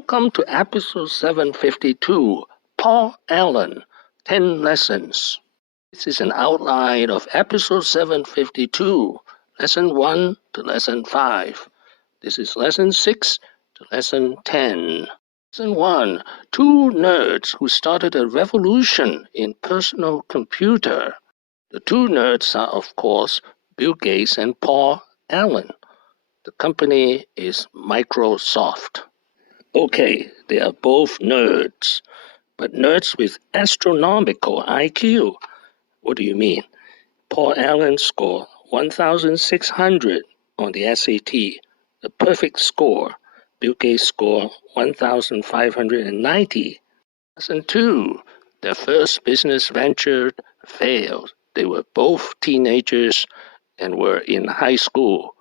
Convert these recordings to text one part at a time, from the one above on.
Welcome to episode 752, Paul Allen, 10 Lessons. This is an outline of episode 752, lesson 1 to lesson 5. This is lesson 6 to lesson 10. Lesson 1, two nerds who started a revolution in personal computer. The two nerds are, of course, Bill Gates and Paul Allen. The company is Microsoft. Okay, they are both nerds, but nerds with astronomical IQ. What do you mean? Paul Allen scored 1,600 on the SAT, the perfect score. Bill Gates scored 1,590. Lesson 2, their first business venture failed. They were both teenagers and were in high school.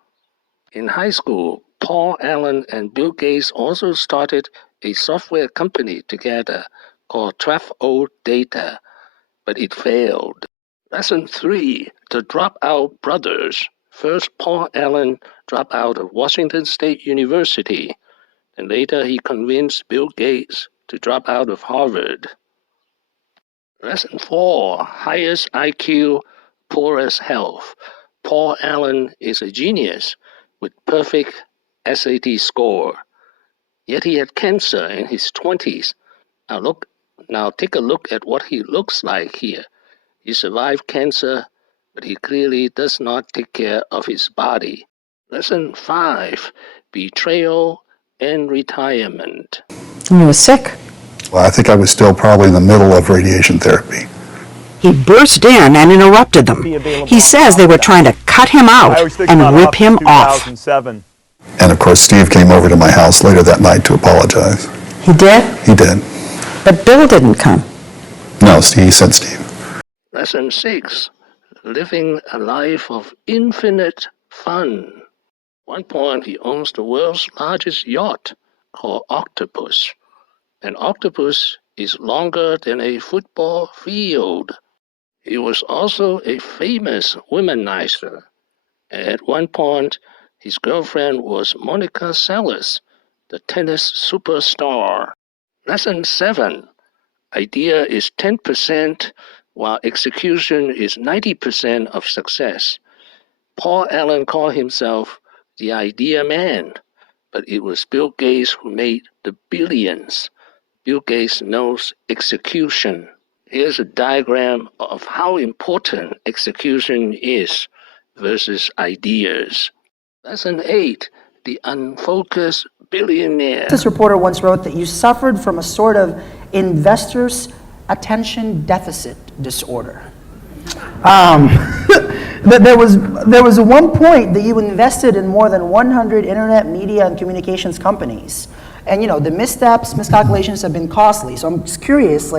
In high school, Paul Allen and Bill Gates also started a software company together called Dropout Data, but it failed. Lesson 3, the Dropout Brothers. First, Paul Allen dropped out of Washington State University, and later he convinced Bill Gates to drop out of Harvard. Lesson 4, highest IQ, poorest health. Paul Allen is a genius with perfect SAT score. Yet he had cancer in his 20s. Now take a look at what he looks like here. He survived cancer, but he clearly does not take care of his body. Lesson 5, Betrayal and Retirement. He was sick. Well, I think I was still probably in the middle of radiation therapy. He burst in and interrupted them. He says they were trying to cut him out and rip him off. And of course, Steve came over to my house later that night to apologize. He did? He did. But Bill didn't come. No, he said Steve. Lesson 6, living a life of infinite fun. At one point, he owns the world's largest yacht called Octopus. An octopus is longer than a football field. He was also a famous womanizer. At one point, his girlfriend was Monica Seles, the tennis superstar. Lesson 7, idea is 10%, while execution is 90% of success. Paul Allen called himself the idea man, but it was Bill Gates who made the billions. Bill Gates knows execution. Here's a diagram of how important execution is versus ideas. Lesson 8, the Unfocus Billionaire. This reporter once wrote that you suffered from a sort of investor's attention deficit disorder. There was one point that you invested in more than 100 internet media and communications companies. And the missteps, miscalculations have been costly. So I'm just curious,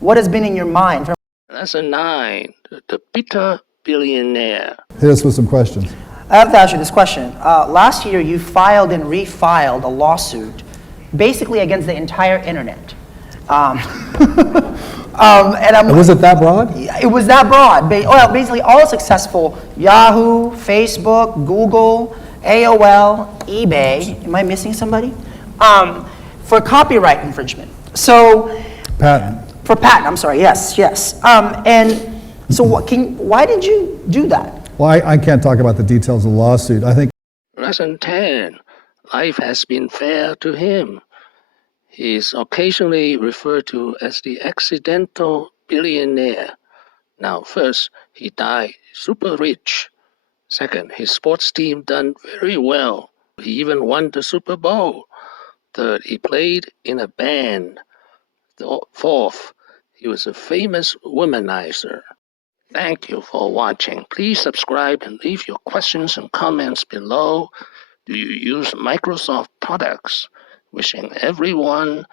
what has been in your mind? Lesson 9, the Bitter Billionaire. Hit us with some questions. I have to ask you this question. Last year, you filed and refiled a lawsuit basically against the entire internet. And was it that broad? It was that broad. Basically, all successful Yahoo, Facebook, Google, AOL, eBay. Am I missing somebody? For copyright infringement. So, Patent. For patent, I'm sorry. Yes. And so, why did you do that? Well, I can't talk about the details of the lawsuit. I think. Lesson 10, life has been fair to him. He is occasionally referred to as the accidental billionaire. Now, first, he died super rich. Second, his sports team done very well. He even won the SuperBowl. Third, he played in a band. Fourth, he was a famous womanizer. Thank you for watching. Please subscribe and leave your questions and comments below. Do you use Microsoft products? Wishing everyone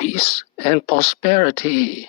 peace and prosperity.